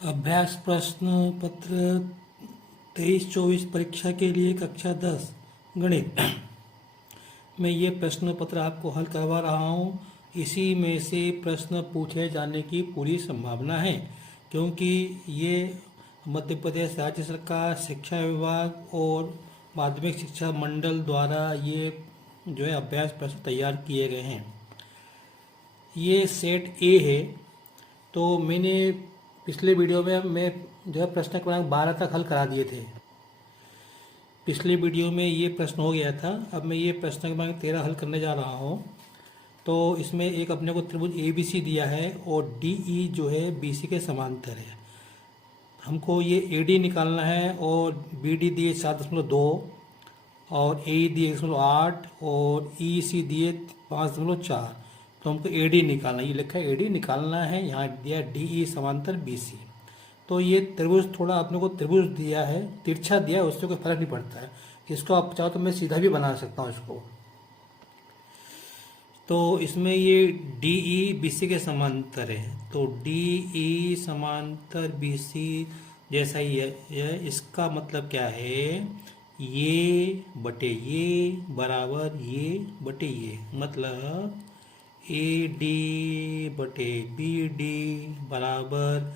अभ्यास प्रश्न पत्र 23-24 परीक्षा के लिए कक्षा 10 गणित में ये प्रश्न पत्र आपको हल करवा रहा हूँ। इसी में से प्रश्न पूछे जाने की पूरी संभावना है, क्योंकि ये मध्य प्रदेश राज्य सरकार शिक्षा विभाग और माध्यमिक शिक्षा मंडल द्वारा ये जो है अभ्यास प्रश्न तैयार किए गए हैं। ये सेट ए है। तो मैंने पिछले वीडियो में मैं जो है प्रश्न क्रमांक 12 तक हल करा दिए थे। पिछले वीडियो में ये प्रश्न हो गया था। अब मैं ये प्रश्न क्रमांक 13 हल करने जा रहा हूँ। तो इसमें एक अपने को त्रिभुज ए बी सी दिया है और डी ई जो है बी सी के समांतर है। हमको ये ए डी निकालना है और बी डी दिए 7.2 और ए दिए 1.8 और ई सी दिए 5.4। तो हमको ए डी निकालना, ये लिखा है ए डी निकालना है। यहाँ दिया डी ई समांतर बी सी। तो ये त्रिभुज थोड़ा अपने को त्रिभुज दिया है, तिरछा दिया है, उससे कोई फर्क नहीं पड़ता है। इसको आप चाहो तो मैं सीधा भी बना सकता हूँ इसको। तो इसमें ये डी ई बी सी के समांतर है। तो डी ई समांतर बी सी जैसा ही है। इसका मतलब क्या है, ये बटे ये बराबर ये बटे ये, मतलब ए डी बटे बी डी बराबर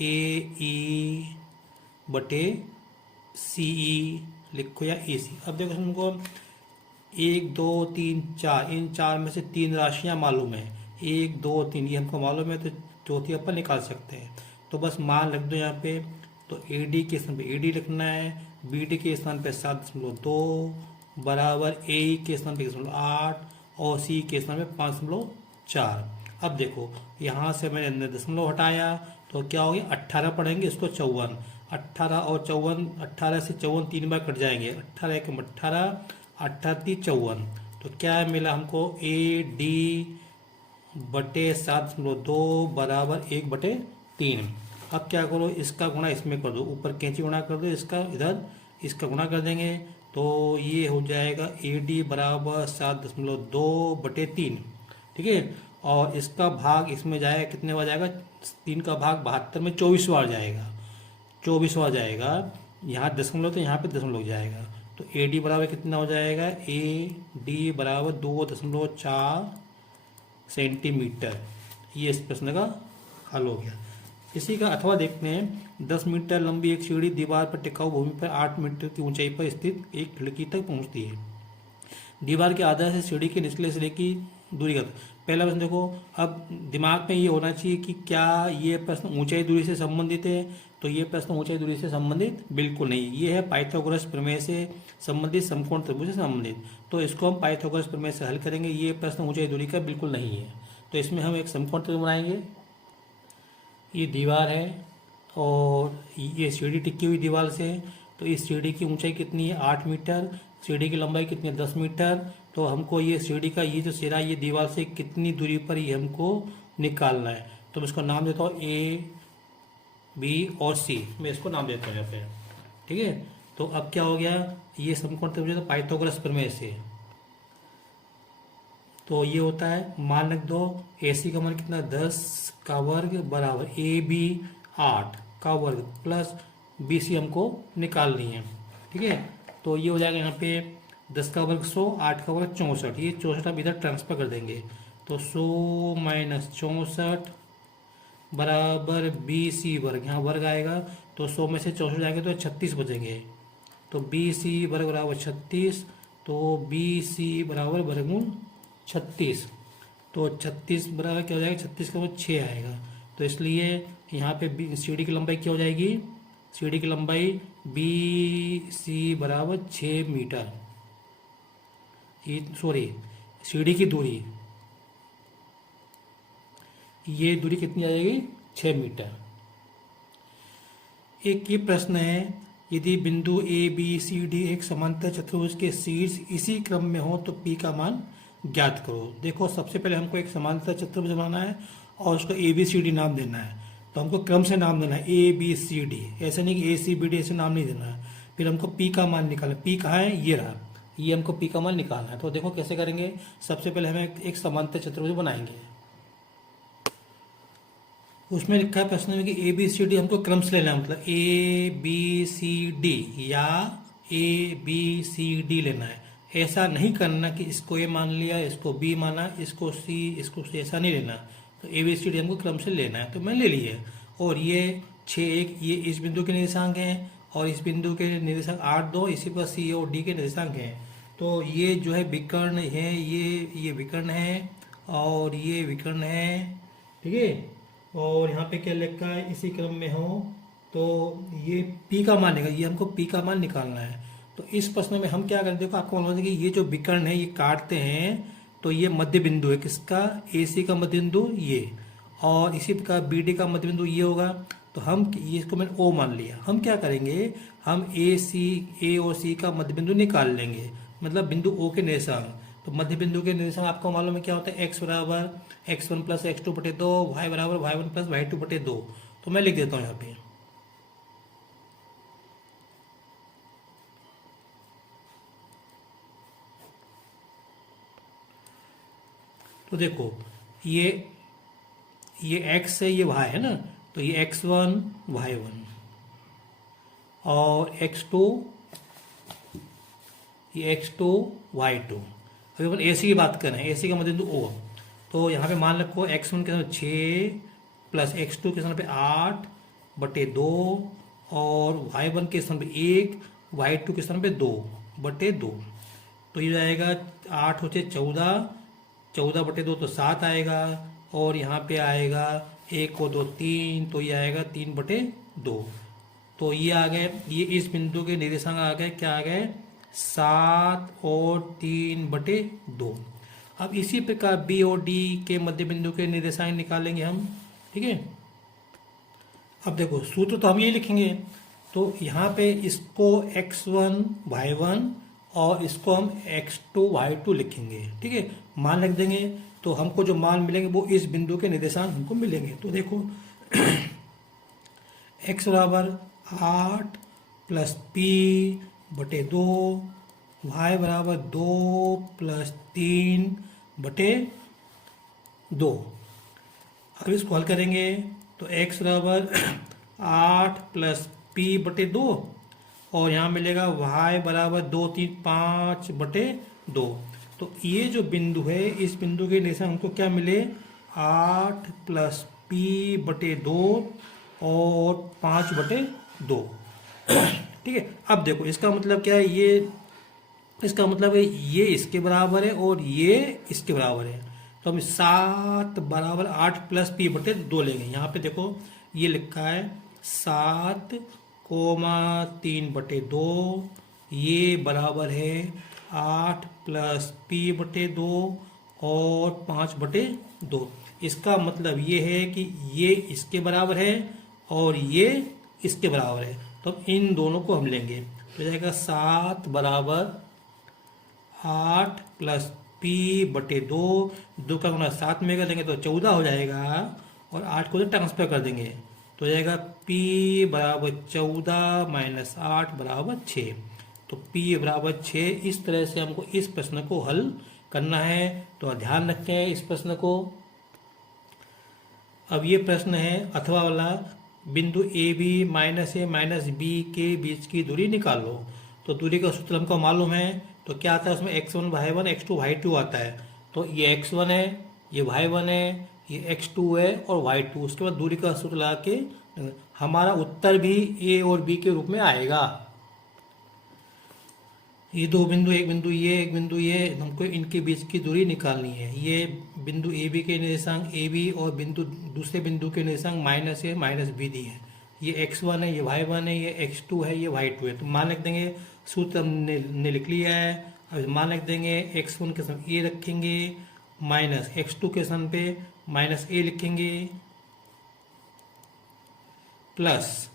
ए ई बटे सी ई लिखो या ए सी। अब देखो हमको 1 2 3 4, इन चार में से 3 राशियां मालूम है। 1 2 3 ये हमको मालूम है, तो चौथी अपन निकाल सकते हैं। तो बस मान रख दो यहाँ पे। तो ए डी के स्थान पे ए डी लिखना है, बी डी के स्थान पे 7.2 बराबर ए ई के स्थान पे 1.8 और सी के स्थान पे 5.4। अब देखो यहाँ से मैंने दशमलव हटाया तो क्या हो गया, 18 पढ़ेंगे, इसको 54। 18 और 54, 18 से 54 3 बार कट जाएंगे। 18 1 18, 18 3 54। तो क्या मिला हमको, ए डी बटे 7.2 बराबर 1/3। अब क्या करो, इसका गुणा इसमें कर दो, ऊपर कैंची गुणा कर दो, इसका इधर इसका गुणा कर देंगे। तो ये हो जाएगा ए डी बराबर 7.2/3। ठीक है। और इसका भाग इसमें जाएगा, कितने बार जाएगा, 3 का भाग 72 में 24 बार जाएगा। 24 बार जाएगा। यहाँ दशमलव तो यहाँ पे दशमलव जाएगा। तो ए डी बराबर कितना हो जाएगा, ए डी बराबर 2.4 सेंटीमीटर। ये इस प्रश्न का हल हो गया। इसी का अथवा देखते हैं। 10 मीटर लंबी एक सीढ़ी दीवार पर टिकाऊ भूमि पर 8 मीटर की ऊंचाई पर स्थित एक खिड़की तक पहुंचती है। दीवार के आधार से सीढ़ी के निचले सिरे की दूरी का पहला प्रश्न देखो। अब दिमाग में ये होना चाहिए कि क्या ये प्रश्न ऊंचाई दूरी से संबंधित है। तो ये प्रश्न ऊंचाई दूरी से संबंधित बिल्कुल नहीं। ये है पाइथागोरस प्रमेय से संबंधित समकोण त्रिभुज से संबंधित। तो इसको हम पाइथागोरस प्रमेय से हल करेंगे। ये प्रश्न ऊंचाई दूरी का बिल्कुल नहीं है। तो इसमें हम एक समकोण त्रिभुज बनाएंगे। ये दीवार है और ये सीढ़ी टिकी हुई दीवार से है। तो इस सीढ़ी की ऊंचाई कितनी है, 8 मीटर। सीढ़ी की लंबाई कितनी है, 10 मीटर। तो हमको ये सीढ़ी का ये जो सिरा ये दीवार से कितनी दूरी पर ये हमको निकालना है। तो मैं इसको नाम देता हूँ ए बी और सी। मैं इसको नाम देता हूँ यहाँ पे। ठीक है। तो अब क्या हो गया, ये समकोण त्रिभुज तो पाइथागोरस प्रमेय से। तो ये होता है, मान रख दो ए सी का मान कितना, 10 का वर्ग बराबर ए बी 8 का वर्ग प्लस बी सी हमको निकालनी है। ठीक है। तो ये हो जाएगा यहाँ पे 10 का वर्ग 100, 8 का वर्ग 64। ये 64 हम इधर ट्रांसफर कर देंगे। तो 100 माइनस 64 बराबर बी सी वर्ग, यहाँ वर्ग आएगा। तो 100 में से 64 जाएंगे तो 36 बचेंगे। तो बी सी वर्ग बराबर 36। तो बी सी बराबर वर्गमूल 36। तो 36 बराबर क्या हो जाएगा, 36 का वर्ग 6 आएगा। तो इसलिए यहाँ पे सीढ़ी की लंबाई क्या हो जाएगी, सीढ़ी की लंबाई बी सी बराबर 6 मीटर। सॉरी, सीढ़ी की दूरी, ये दूरी कितनी आ जाएगी, 6 मीटर। एक ये प्रश्न है, यदि बिंदु ए बी सी डी एक समांतर चतुर्भुज के शीर्ष इसी क्रम में हो तो पी का मान ज्ञात करो। देखो सबसे पहले हमको एक समांतर चतुर्भुज बनाना है और उसको ए बी सी डी नाम देना है। तो हमको क्रम से नाम देना है, ए बी सी डी। ऐसा नहीं कि ए सी बी डी ऐसे नाम नहीं देना है। फिर हमको पी का मान निकालना। पी कहाँ है, ये रहा। ये हमको पी का मान निकालना है। तो देखो कैसे करेंगे। सबसे पहले हमें एक समांतर चतुर्भुज बनाएंगे। उसमें लिखा है प्रश्न में कि ए बी सी डी हमको क्रम से लेना है, मतलब ए बी सी डी या ए बी सी डी लेना है। ऐसा नहीं करना कि इसको ए मान लिया, इसको बी माना, इसको सी, ऐसा नहीं लेना। तो ए बी सी डी हमको क्रम से लेना है, तो मैं ले लिए। और ये 6 1 ये इस बिंदु के निर्देशांक हैं, और इस बिंदु के निर्देशांक 8 2, इसी पर सी और डी के निर्देशांक हैं। तो ये जो है विकर्ण है, ये विकर्ण है और ये विकर्ण है, ठीक है। और यहाँ पे क्या लिखा है, इसी क्रम में हो तो ये P का मान निकाल, ये हमको P का मान निकालना है। तो इस प्रश्न में हम क्या करें, देखो आपको मालूम है कि ये जो विकर्ण है ये काटते हैं, तो ये मध्य बिंदु है किसका, AC का मध्य बिंदु ये, और इसी प्रकार BD का मध्य बिंदु ये होगा। तो हम ये, इसको मैंने O मान लिया। हम क्या करेंगे, हम A और C का मध्य बिंदु निकाल लेंगे, मतलब बिंदु O के निर्देशांक। तो मध्य बिंदु के निर्देशांक आपको मालूम है क्या होता है, x बराबर x1 प्लस x2 बटे 2, y बराबर y1 प्लस y2 बटे 2। तो मैं लिख देता हूँ यहाँ पे, तो देखो ये x है, ये y है ना, तो ये x1 y1 और x2 ये x2 y2। अभी अपन AC की बात कर रहे हैं, AC का मतलब O। तो यहाँ पे मान रखो x1 के समय 6 प्लस x2 के समय पे 8 बटे 2 और y1 के समय पे 1, y2 के समय पे 2 बटे 2। तो ये जाएगा 8 होते 14, 14 बटे 2 तो 7 आएगा, और यहाँ पे आएगा 1 को 2 3, तो ये आएगा 3 बटे 2। तो ये आ गए, ये इस बिंदु के निर्देशांक आ गए, क्या आ गए, 7 और 3 बटे 2। अब इसी प्रकार बी और डी के मध्य बिंदु के निर्देशांक निकालेंगे हम, ठीक है। अब देखो सूत्र तो हम ये लिखेंगे, तो यहाँ पे इसको x1 y1 और इसको हम x2 y2 लिखेंगे, ठीक है। मान लिख देंगे, तो हमको जो मान मिलेंगे वो इस बिंदु के निर्देशांक हमको मिलेंगे। तो देखो x बराबर 8 प्लस p बटे 2, y बराबर 2 प्लस 3 बटे 2। अब इसको हल करेंगे, तो x बराबर 8 प्लस p बटे 2, और यहाँ मिलेगा y बराबर 2 3 5 बटे 2। तो ये जो बिंदु है, इस बिंदु के निर्देशांक हमको क्या मिले, 8 प्लस p बटे 2 और 5 बटे 2, ठीक है। अब देखो इसका मतलब क्या है, ये इसका मतलब है ये इसके बराबर है और ये इसके बराबर है। तो हम 7 बराबर 8 प्लस p बटे 2 लेंगे। यहाँ पे देखो ये लिखा है 7 कोमा 3 बटे 2, ये बराबर है 8 प्लस p बटे 2 और 5 बटे 2। इसका मतलब ये है कि ये इसके बराबर है और ये इसके बराबर है, तो इन दोनों को हम लेंगे। तो जाएगा 7 बराबर 8 प्लस p बटे 2, 2 का गुना 7 में कर देंगे तो 14 हो जाएगा, और 8 को तो ट्रांसफर कर देंगे, तो जाएगा p बराबर 14 माइनस 8 बराबर 6। तो p बराबर 6। इस तरह से हमको इस प्रश्न को हल करना है, तो ध्यान रखें इस प्रश्न को। अब ये प्रश्न है अथवा वाला, बिंदु A B minus A minus B के बीच की दूरी निकालो। तो दूरी का सूत्र हमको मालूम है, तो क्या आता है उसमें x1 y1 x2 y2 आता है। तो ये x1 है, ये y1 है, ये x2 है और y2। उसके बाद दूरी का सूत्र लगा के हमारा उत्तर भी a और b के रूप में आएगा। ये दो बिंदु, एक बिंदु ये, एक बिंदु ये, हमको इनके बीच की दूरी निकालनी है। ये बिंदु ए बी के निर्देशांक ए बी और बिंदु दूसरे बिंदु के निर्देशांक minus A minus be the है। ये x1 है, ये y1 है, ये x2 है, ये y2 है। तो मान लिख देंगे, सूत्र हमने लिख लिया है। अब मान लिख देंगे x1 के स्थान ए रखेंगे, माइनस x2 के स्थान पे माइनस ए लिखेंगे, प्लस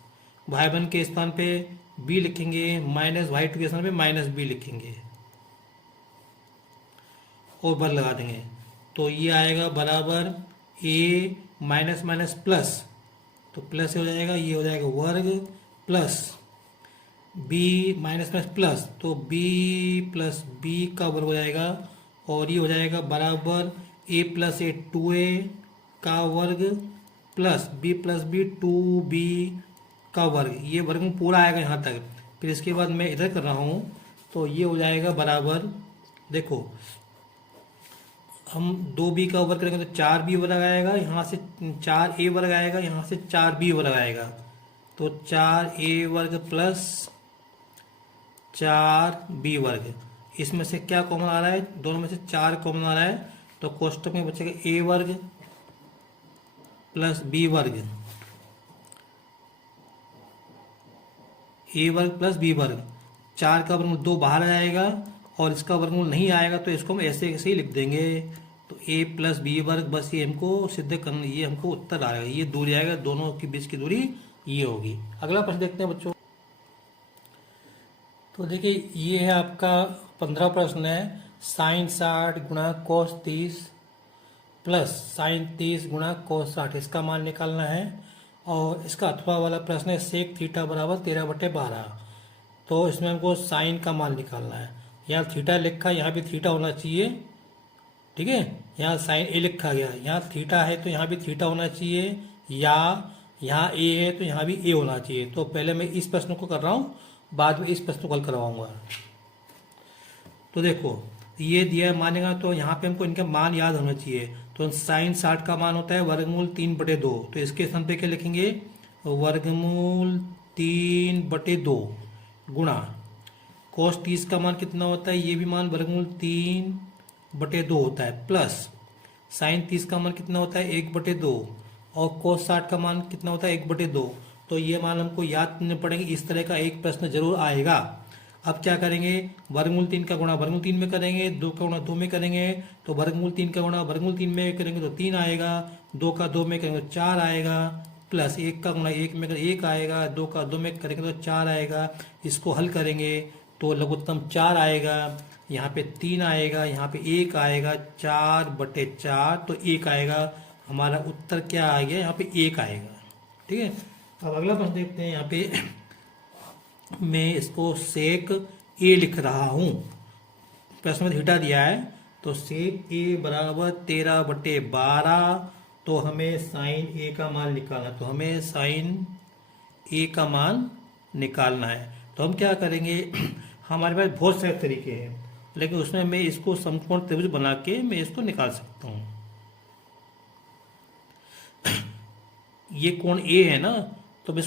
y1 के स्थान पे b लिखेंगे, माइनस y2 के स्थान पे माइनस b लिखेंगे और बल लगा देंगे। तो ये आएगा बराबर a माइनस माइनस प्लस, तो प्लस हो जाएगा, ये हो जाएगा वर्ग, plus b minus minus plus, तो b प्लस b का वर्ग हो जाएगा, और ये हो जाएगा बराबर a प्लस ए 2a का वर्ग प्लस बी 2b का वर्ग, ये वर्गमूल पूरा आएगा यहाँ तक। फिर इसके बाद मैं इधर कर रहा हूँ, तो ये हो जाएगा बराबर, देखो हम 2b का वर्ग करेंगे तो 4b वर्ग आएगा, यहाँ से 4a वर्ग आएगा, यहाँ से 4b वर्ग आएगा, तो 4a वर्ग प्लस 4b वर्ग। इसमें से क्या कॉमन आ रहा है, दोनों में से 4 कॉमन आ रहा है, तो कोष्टक में बचेगा a वर्ग प्लस b वर्ग, a वर्ग प्लस b वर्ग। 4 का वर्गमूल 2 बाहर आ जाएगा और इसका वर्गमूल नहीं आएगा, तो इसको हम ऐसे ऐसे ही लिख देंगे। तो a प्लस बी वर्ग, बस ये हमको सिद्ध करना, ये हमको उत्तर आएगा, ये दूरी आएगा, दोनों के बीच की दूरी ये होगी। अगला प्रश्न देखते हैं बच्चों। तो देखिए ये है आपका 15 प्रश्न है, साइन 60 गुणा कोस 30 प्लस साइन 30 गुणा कोस 60, इसका मान निकालना है। और इसका अथवा वाला प्रश्न है, सेक थीटा बराबर 13/12, तो इसमें हमको साइन का मान निकालना है। यहाँ थीटा लिखा, यहाँ भी थीटा होना चाहिए, ठीक है। यहाँ साइन ए लिखा गया, यहाँ थीटा है तो यहाँ भी थीटा होना चाहिए, या यहाँ ए है तो यहाँ भी ए होना चाहिए। तो पहले मैं इस प्रश्न को कर रहा हूँ, बाद में इस प्रश्न को हल करवाऊंगा। तो देखो ये दिया मानेगा, तो यहाँ पे हमको इनका मान याद होना चाहिए। तो साइन 60 का मान होता है वर्गमूल 3/2, तो इसके स्थान पे क्या लिखेंगे, वर्गमूल 3/2 गुणा कोस 30 का मान कितना होता है, ये भी मान वर्गमूल 3/2 होता है, प्लस साइन 30 का मान कितना होता है 1/2, और कोस 60 का मान कितना होता है 1/2। तो ये मान हमको याद करने पड़ेंगे, इस तरह का एक प्रश्न जरूर आएगा। अब क्या करेंगे, वर्गमूल 3 का गुणा वर्गमूल 3 में करेंगे, 2 का गुणा 2 में करेंगे, तो वर्गमूल 3 का गुणा वर्गमूल 3 में करेंगे तो 3 आएगा, 2 का 2 में करेंगे तो 4 आएगा, प्लस 1 का गुणा 1 में करेंगे 1 आएगा, 2 का 2 में करेंगे तो 4 आएगा। इसको हल करेंगे तो लघुत्तम 4 आएगा, यहाँ पे 3 आएगा, यहाँ पे 1 आएगा, 4/4, तो 1 आएगा। हमारा उत्तर क्या आ गया, यहाँ पे 1 आएगा, ठीक है। अब अगला प्रश्न देखते हैं। यहाँ पे मैं इसको सेक ए लिख रहा हूँ, प्रश्न में थीटा दिया है, तो सेक ए बराबर 13/12, तो हमें साइन ए का मान निकालना है, तो हमें साइन ए का मान निकालना है। तो हम क्या करेंगे, हमारे पास बहुत सारे तरीके हैं, लेकिन उसमें मैं इसको समकोण त्रिभुज बना के मैं इसको निकाल सकता हूँ। ये कोण ए है ना, तो मैं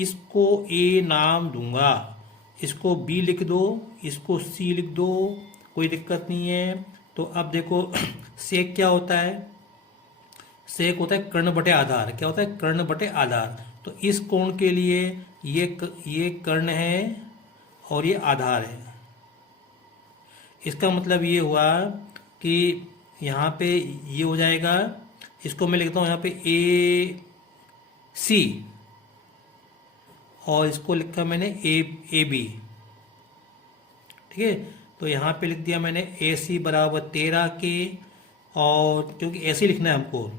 इसको ए नाम दूंगा, इसको बी लिख दो, इसको सी लिख दो, कोई दिक्कत नहीं है। तो अब देखो सेक क्या होता है, सेक होता है कर्ण बटे आधार। क्या होता है, कर्ण बटे आधार। तो इस कोण के लिए ये कर्ण है और ये आधार है। इसका मतलब ये हुआ कि यहाँ पे ये हो जाएगा, इसको मैं लिखता हूँ यहाँ पे ए सी, और इसको लिखा मैंने ए बी, ठीक है। तो यहाँ पे लिख दिया मैंने ए सी बराबर 13 के, और क्योंकि ऐसे लिखना है हमको,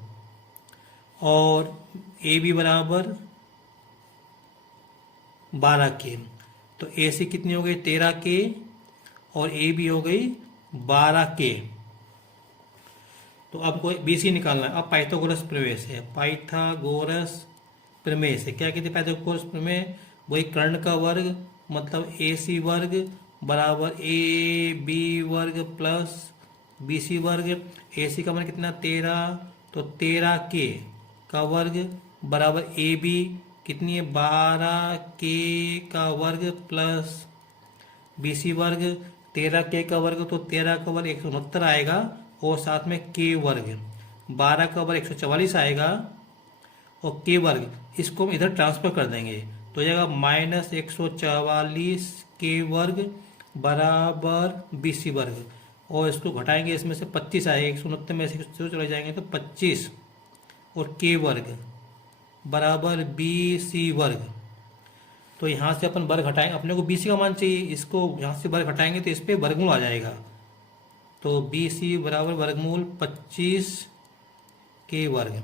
और ए बी बराबर 12 के। तो ए सी कितनी हो गई 13 के, और ए बी हो गई 12 के। तो अब कोई बी सी निकालना है। अब पाइथागोरस प्रमेय से, पाइथागोरस प्रमेय से क्या कहते हैं, पाइथागोरस प्रमेय, वही कर्ण का वर्ग मतलब ए सी वर्ग बराबर ए बी वर्ग प्लस बी सी वर्ग। ए सी का मान कितना 13, तो 13 के का वर्ग बराबर ए बी कितनी है 12 के का वर्ग प्लस बी सी वर्ग। 13 के का वर्ग तो 13 का वर्ग 169 आएगा, और साथ में के वर्ग 12 का वर्ग 144 आएगा, और के वर्ग इसको हम इधर ट्रांसफर कर देंगे, तो जाएगा -144 के वर्ग बराबर बी सी वर्ग, और इसको घटाएंगे, इसमें से 25 आएगा, 169 में से चले जाएंगे तो 25, और के वर्ग बराबर बी सी वर्ग। तो यहाँ से अपन वर्ग घटाएंगे, अपने को बी सी का मान चाहिए, इसको यहाँ से वर्ग घटाएंगे तो इस पर वर्गमूल आ जाएगा। तो बी सी बराबर वर्गमूल 25 के वर्ग।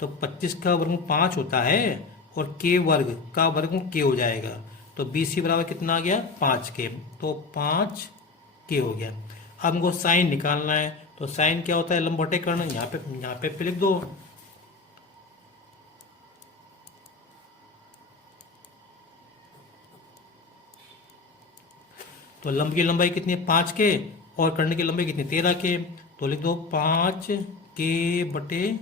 तो 25 का वर्गमूल 5 होता है, और के वर्ग का वर्गमूल के हो जाएगा। तो बी सी बराबर कितना आ गया 5 के, तो 5 के हो गया। अब हमको साइन निकालना है, तो साइन क्या होता है लंब बटे कर्ण। यहाँ पे लिख दो, तो लंब की लंबाई कितनी है 5 के, और कर्ण की लंबाई कितनी 13 के। तो लिख दो 5 के बटे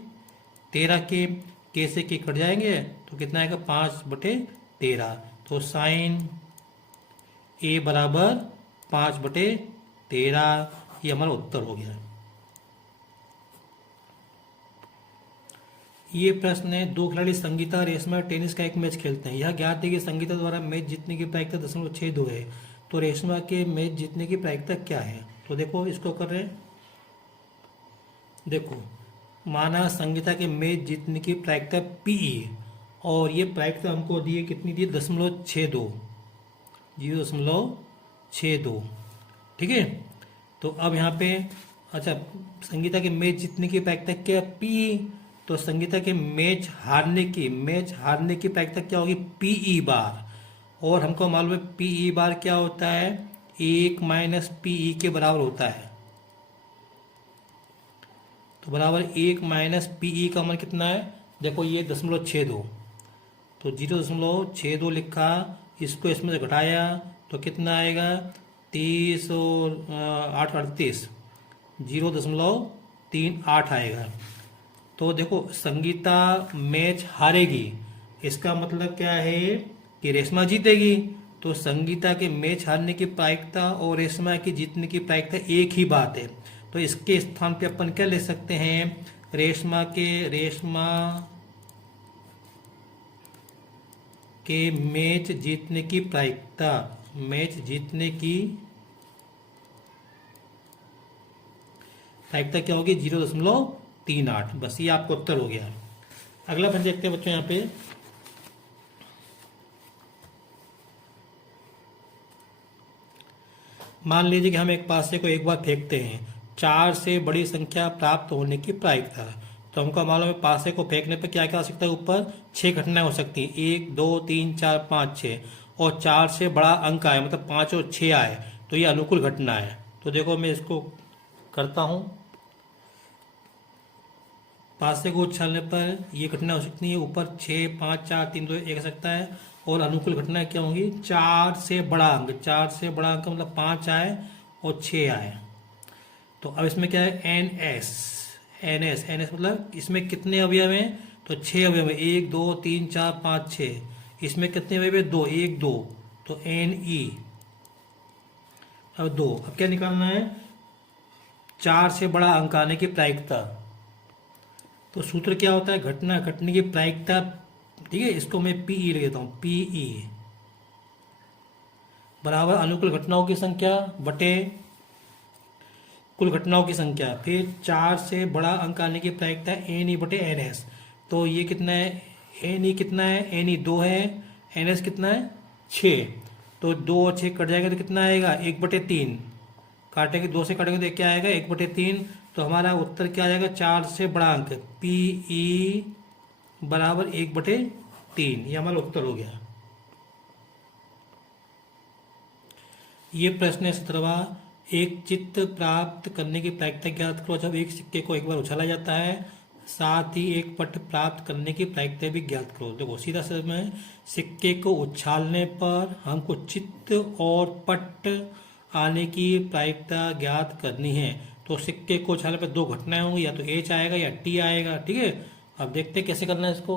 13 के से के कट जाएंगे तो कितना आएगा 5 बटे 13। तो साइन ए बराबर 5 बटे 13, ये हमारा उत्तर हो गया। ये प्रश्न है, दो खिलाड़ी संगीता और रेशमा टेनिस का एक मैच खेलते हैं। यह ज्ञात है कि संगीता द्वारा मैच जीतने की प्रायिकता 0.62 है, तो रेशमा के मैच जीतने की प्रायिकता क्या है। तो देखो इसको कर रहे हैं, देखो माना संगीता के मैच जीतने की प्रायिकता पीई, और ये प्रायिकता हमको दी है कितनी दी, 0.62, 0.62, ठीक है। तो अब यहाँ पे अच्छा, संगीता के मैच जीतने की प्रायिकता क्या पी, तो संगीता के मैच हारने की प्रायिकता क्या होगी पीई बार, और हमको मालूम है पीई बार क्या होता है 1 माइनस पीई के बराबर होता है। तो बराबर 1 माइनस पीई का मान कितना है, देखो ये 0.62, तो 0.62 लिखा, इसको इसमें से घटाया तो कितना आएगा 30 और 8 38, 0.38 आएगा। तो देखो संगीता मैच हारेगी, इसका मतलब क्या है कि रेशमा जीतेगी। तो संगीता के मैच हारने की प्रायिकता और रेशमा की जीतने की प्रायिकता एक ही बात है। तो इसके स्थान पे अपन क्या ले सकते हैं, रेशमा के मैच जीतने की प्रायिकता, क्या होगी 0.38। बस ये आपको उत्तर हो गया। अगला प्रश्न देखते हैं बच्चों, यहाँ पे मान लीजिए कि हम एक पासे को एक बार फेंकते हैं, 4 से बड़ी संख्या प्राप्त होने की प्रायिकता। तो हमको मालूम है पासे को फेंकने पर क्या क्या हो सकता है, ऊपर 6 घटनाएं हो सकती हैं, 1 2 3 4 5 6, और 4 से बड़ा अंक आए मतलब 5 और 6 आए तो ये अनुकूल घटना है। तो देखो मैं इसको करता हूँ, पासे को उछालने पर ये घटना हो सकती है, ऊपर 6 5 4 3 2 1 आ सकता है, और अनुकूल घटना क्या होंगी 4 से बड़ा अंक, मतलब 5 आए और 6 आए। तो अब इसमें क्या है एन एस मतलब इसमें कितने अवयव हैं, तो 6 अवयव है, 1 2 3 4 5 6। इसमें कितने अवयव है 2, 1 2, तो एन ई अब 2। अब क्या निकालना है 4 से बड़ा अंक आने की प्रायिकता। तो सूत्र क्या होता है, घटना घटने की प्रायिकता, ठीक है, इसको मैं पीई लेता हूं, पीई बराबर अनुकूल घटनाओं की संख्या बटे कुल घटनाओं की संख्या, फिर 4 से बड़ा अंक आने की प्रायिकता एन ई बटे एन एस। तो ये कितना है, एन ई कितना है, एन ई 2 है, एन एस कितना है 6। तो 2 और 6 कट जाएगा तो कितना आएगा 1/3, काटेंगे 2 से काटेंगे तो क्या आएगा 1/3। तो हमारा उत्तर क्या आ जाएगा 4 से बड़ा अंक पी ई बराबर 1/3, ये हमारा उत्तर हो गया। ये प्रश्न है 17वां, एक चित्त प्राप्त करने की प्रायिकता ज्ञात करो। जब एक सिक्के को एक बार उछाला जाता है, साथ ही एक पट प्राप्त करने की प्रायिकता भी ज्ञात करो। देखो सीधा सा में सिक्के को उछालने पर हमको चित्त और पट आने की प्रायिकता ज्ञात करनी है। तो सिक्के को उछालने पर 2 घटनाएं होंगी, या तो एच आएगा या टी आएगा, ठीक है। अब देखते हैं कैसे करना है इसको।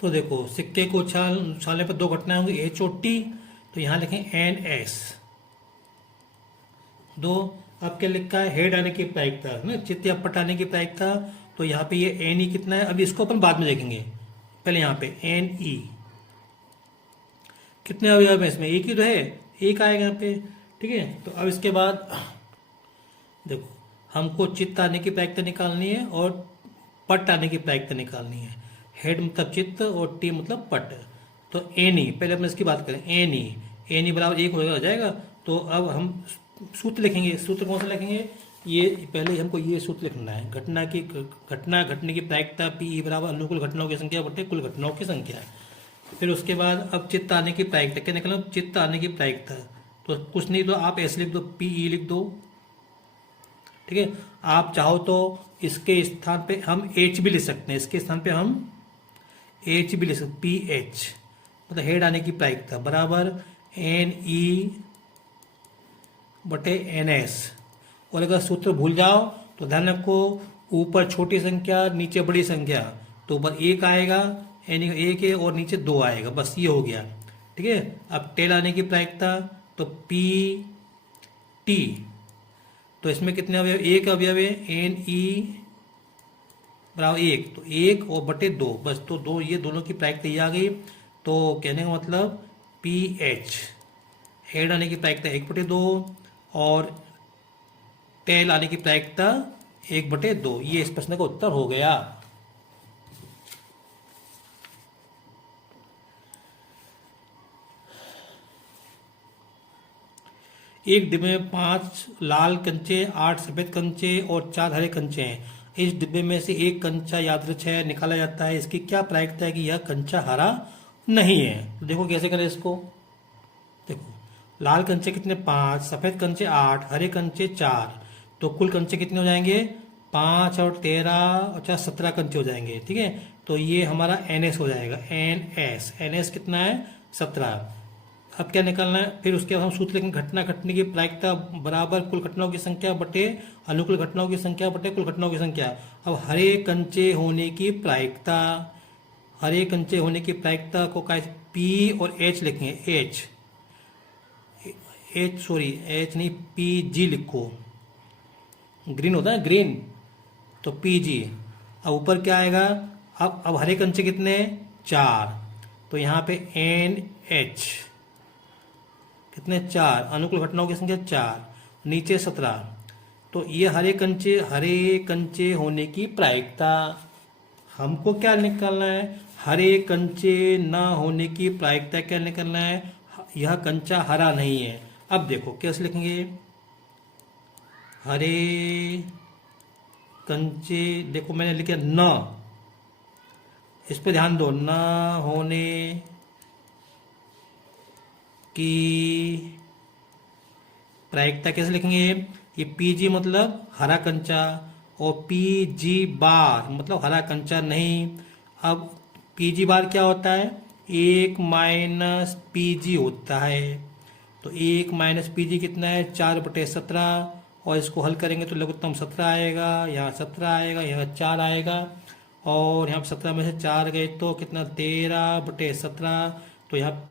तो देखो सिक्के को उछालने पर 2 घटनाएं होंगी एच और टी, तो यहां लिखें एन एस 2। अब क्या लिखा है हेड आने की प्रायिकता ना, चित्त या पट आने की प्रायिकता। तो यहाँ पे ये एन ई कितना है, अब इसको अपन बाद में देखेंगे, पहले यहाँ पे एन ई कितने अवयव है इसमें, एक ही तो है, एक आएगा यहाँ पे, ठीक है। तो अब इसके बाद देखो हमको चित्त आने की प्रायिकता निकालनी है और पट आने की प्रायिकता निकालनी है। हेड मतलब चित्त और टी मतलब पट। तो एन ई पहले अपन इसकी बात करें, एन ई बराबर 1 हो जाएगा। तो अब हम सूत्र लिखेंगे, सूत्र कौन सा लिखेंगे, ये पहले हमको ये सूत्र लिखना है, घटना घटने की प्रायिकता पी बराबर अनुकूल घटनाओं की संख्या बटे कुल घटनाओं की संख्या। फिर उसके बाद अब चित्त आने की प्रायिकता क्या निकालना, चित्त आने की प्रायिकता। तो कुछ नहीं तो आप ऐसे लिख दो, पीई लिख दो, ठीक है। आप चाहो तो इसके स्थान पे हम एच भी लिख सकते हैं, इसके स्थान पे हम एच भी लिख सकते, पी एच मतलब हेड आने की प्रायिकता बराबर एन ई बटे एन एस। और अगर सूत्र भूल जाओ तो ध्यान रखो, ऊपर छोटी संख्या नीचे बड़ी संख्या, तो ऊपर एक आएगा, यानी एक है, और नीचे दो आएगा, बस ये हो गया। ठीक है, अब टेल आने की प्रायिकता, तो पी टी, तो इसमें कितने अवयव, एक अवयव है, एन ई बराबर एक, तो एक और बटे दो, बस तो दो, ये दोनों की प्रायिकता ये आ गई। तो कहने का मतलब पी एच, हेड आने की प्रायिकता एक बटे दो, और टेल आने की प्रायिकता एक बटे दो। ये इस प्रश्न का उत्तर हो गया। एक डिब्बे में 5 लाल कंचे, 8 सफेद कंचे और 4 हरे कंचे हैं। इस डिब्बे में से एक कंचा यादृच्छिक निकाला जाता है, इसकी क्या प्रायिकता है कि यह कंचा हरा नहीं है। तो देखो कैसे करें इसको। देखो, लाल कंचे कितने, 5, सफेद कंचे 8, हरे कंचे 4, तो कुल कंचे कितने हो जाएंगे, 5 और 13 और 4 17 कंचे हो जाएंगे। ठीक है, तो ये हमारा एन एस हो जाएगा, एन एस, एन एस कितना है, 17। अब क्या निकालना है, फिर उसके बाद हम सूत्र लिखेंगे, घटना घटने की प्रायिकता बराबर कुल घटनाओं की संख्या बटे अनुकूल घटनाओं की संख्या बटे कुल घटनाओं की संख्या। अब हरे कंचे होने की प्रायिकता, हरे कंचे होने की प्रायिकता को का पी और एच लिखेंगे, एच एच सॉरी एच नहीं, पी जी लिखो, ग्रीन होता है ग्रीन, तो पी जी। अब ऊपर क्या आएगा, अब हरे कंचे कितने, 4, तो यहाँ पे एन एच कितने, 4, अनुकूल घटनाओं की संख्या 4, नीचे 17, तो ये हरे कंचे होने की प्रायिकता। हमको क्या निकालना है, हरे कंचे न होने की प्रायिकता क्या निकालना है, यह कंचा हरा नहीं है। अब देखो कैसे लिखेंगे, हरे कंचे, देखो मैंने लिखा न, इस पे ध्यान दो, न होने की प्रायिकता कैसे लिखेंगे, ये पीजी मतलब हरा कंचा, और पीजी बार मतलब हरा कंचा नहीं। अब पीजी बार क्या होता है, 1 माइनस पीजी होता है, तो 1 माइनस पीजी कितना है, 4/17, और इसको हल करेंगे तो लघुत्तम 17 आएगा, यहाँ 17 आएगा, यहाँ 4 आएगा, और यहाँ 17 में से 4 गए तो कितना, 13/17, तो यहाँ